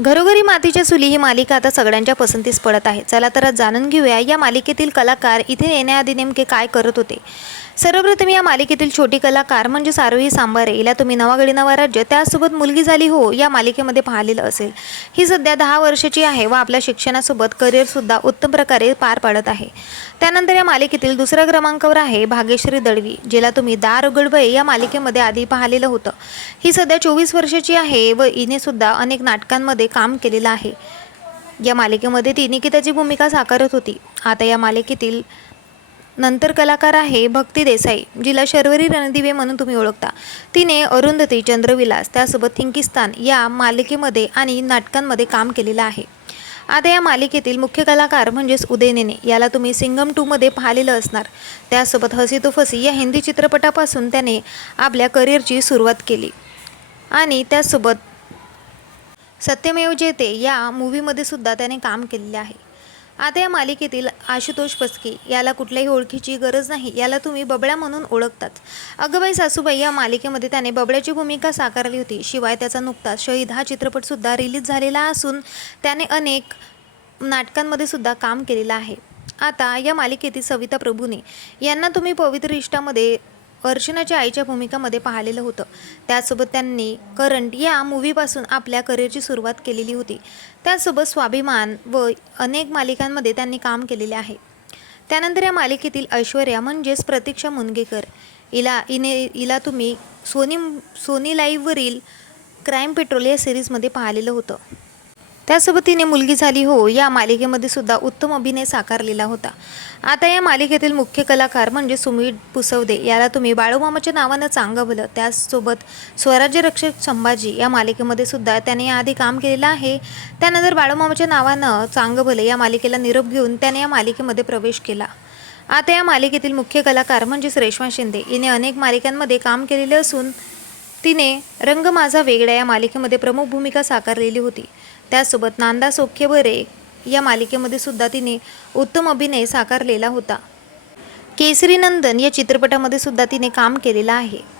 घरोघरी मातीच्या चुली ही मालिका आता सगळ्यांच्या पसंतीस पडत आहे. चला तर जाणून घेऊया या मालिकेतील कलाकार इथे येण्याआधी नेमके काय करत होते. सर्वप्रथम या मालिकेतील छोटी कलाकार म्हणजे सारोही सांबारे. हिला तुम्ही नवागडी नवा राज्य त्यासोबत मुलगी झाली हो या मालिकेमध्ये पाहिलेलं असेल. ही सध्या दहा वर्षाची आहे व आपल्या शिक्षणासोबत करिअरसुद्धा उत्तम प्रकारे पार पाडत आहे. त्यानंतर या मालिकेतील दुसऱ्या क्रमांकावर आहे भाग्यश्री दळवी जिला तुम्ही दार उघडवय या मालिकेमध्ये आधी पाहिलेलं होतं. ही सध्या चोवीस वर्षाची आहे व हिनेसुद्धा अनेक नाटकांमध्ये काम केलेलं आहे. या मालिकेमध्ये ती निकिताची भूमिका साकारत होती. आता या मालिकेतील नंतर कलाकार आहे भक्ती देसाई जिला शर्वरी रणदिवे म्हणून तुम्ही ओळखता. तिने अरुंधती चंद्रविलास त्यासोबत थिंकिस्तान या मालिकेमध्ये आणि नाटकांमध्ये काम केलेलं आहे. आता या मालिकेतील मुख्य कलाकार म्हणजेच उदयनेने याला तुम्ही सिंगम टूमध्ये पाहिलेलं असणार. त्यासोबत हसी तो फसी या हिंदी चित्रपटापासून त्याने आपल्या करिअरची सुरुवात केली. आणि त्यासोबत सत्यमेव जयते या मूवीमध्ये सुद्धा त्याने काम केलेले आहे. आता या मालिकेतील आशुतोष पस्के याला कुठल्याही ओळखीची गरज नाही याला तुम्ही बबड्या म्हणून ओळखतात. अगबाई सासूबाई या मालिकेमध्ये त्याने बबड्याची भूमिका साकारली होती शिवाय त्याचा नुकताच शहीद हा चित्रपटसुद्धा रिलीज झालेला असून त्याने अनेक नाटकांमध्ये सुद्धा काम केलेलं आहे. आता या मालिकेतील सविता प्रभूने यांना तुम्ही पवित्र इष्टामध्ये अर्चनाच्या आईच्या भूमिकामध्ये पाहिलेलं होतं. त्यासोबत त्यांनी करंट या मूवीपासून आपल्या करिअरची सुरुवात केलेली होती. त्यासोबत स्वाभिमान व अनेक मालिकांमध्ये त्यांनी काम केलेले आहे. त्यानंतर या मालिकेतील ऐश्वर्या म्हणजेच प्रतीक्षा मुनगेकर इला इने इला तुम्ही सोनी सोनी लाईव्हवरील क्राईम पेट्रोल या सिरीजमध्ये पाहिलेलं होतं. त्यासोबत तिने मुलगी झाली. हो या मालिकेमध्ये सुद्धा उत्तम अभिनय साकारलेला होता. आता या मालिकेतील मुख्य कलाकार म्हणजे सुमित पुसवदे. याला तुम्ही बाळूमामाच्या नावानं चांगवलं त्याचसोबत स्वराज्य रक्षक संभाजी या मालिकेमध्ये सुद्धा त्याने याआधी काम केलेलं आहे. त्यानंतर बाळूमामाच्या नावानं चांगभलं या मालिकेला निरोप घेऊन त्याने या मालिकेमध्ये प्रवेश केला. आता या मालिकेतील मुख्य कलाकार म्हणजेच रेश्मा शिंदे. हिने अनेक मालिकांमध्ये काम केलेले असून तिने रंग माझा वेगळ्या या मालिकेमध्ये प्रमुख भूमिका साकारलेली होती. त्यासोबत नांदा सौख्य बरे या मालिकेमध्ये सुद्धा तिने उत्तम अभिनय साकारलेला होता. केसरी नंदन या चित्रपटामध्ये सुद्धा तिने काम केलेलं आहे.